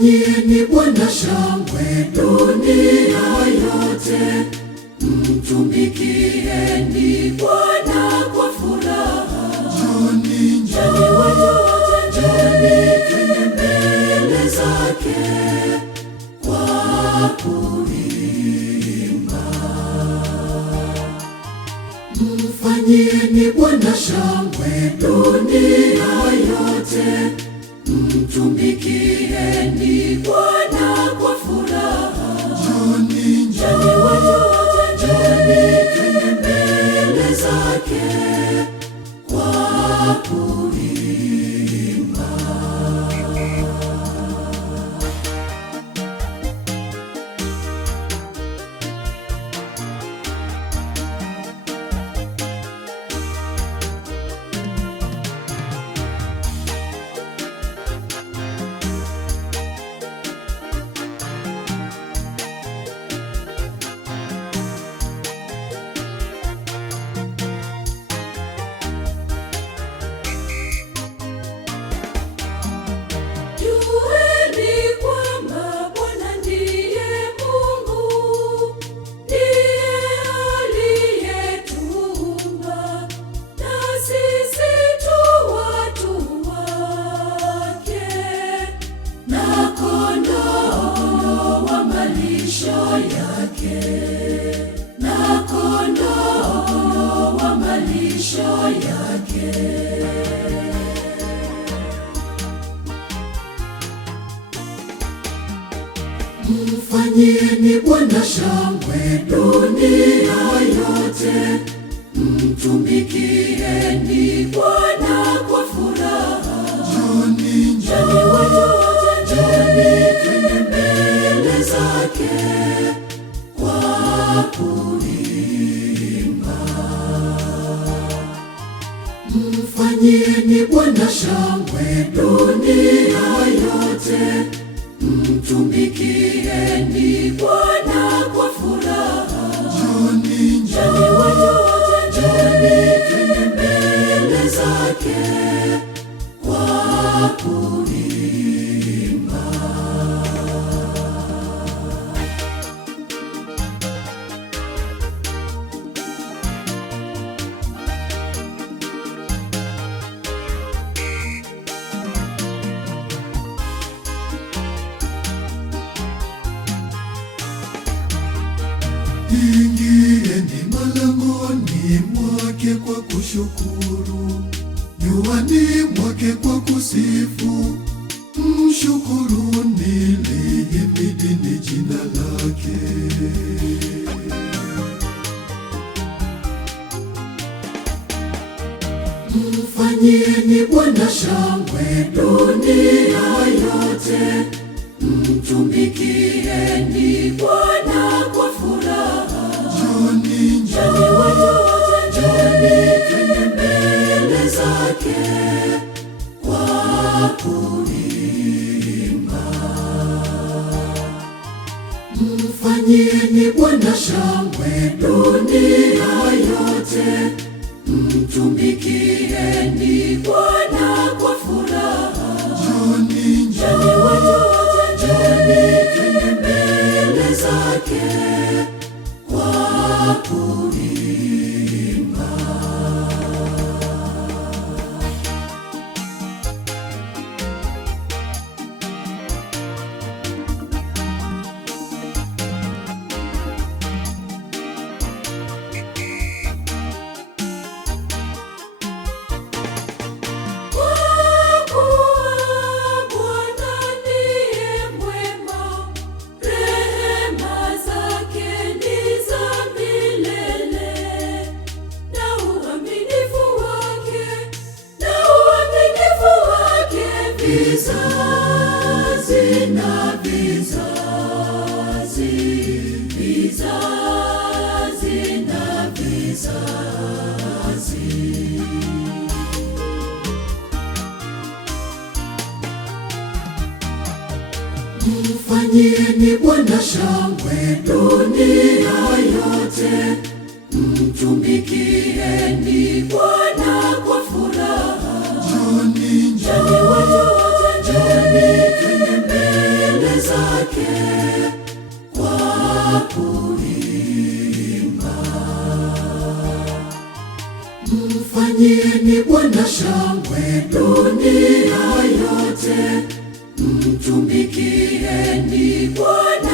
Mfanyieni Bwana shangwe dunia yote, mtumikieni Bwana kwa furaha. Njoni, njoni watu wote, njoni twende mbele zake kwa kuimba. Mfanyieni Bwana shangwe dunia yote, mtumikieni Bwana kwa furaha. Njoni, njoni watu wote, njoni twende mbele zake kwa kuimba. Na kondoo wa malisho yake. Mfanyieni Bwana shangwe dunia yote, mtumikieni Bwana kwa furaha. Njoni, njoni watu wote, njoni twende mbele zake kwa kuimba. Mfanyieni Bwana shangwe dunia yote, mtumikieni Bwana kwa furaha. Njoni, njoni watu wote, njoni twende mbele zake kwa kuimba. Ingieni malangoni mwake kwa kushukuru, nyuani mwake kwa kusifu. Mshukuruni, lihimidini jina lake. Mfanyieni Bwana shangwe dunia yote, mtumikieni Bwana kwa furaha. Njoni, njoni watu wote, njoni twende mbele zake kwa kuimba. Mfanyieni Bwana shangwe dunia yote, mtumikieni Bwana kwa furaha. Njoni, njoni watu wote, njoni twende mbele zake kwa kuimba. Vizazi na vizazi, vizazi na vizazi. Mfanyieni Bwana shangwe dunia yote, mtumikieni Bwana kwa furaha. Njoni, njoni watu wote, njoni twende mbele yake kwa kuimba. Mfanyieni Bwana shangwe dunia yote, mtumikieni Bwana.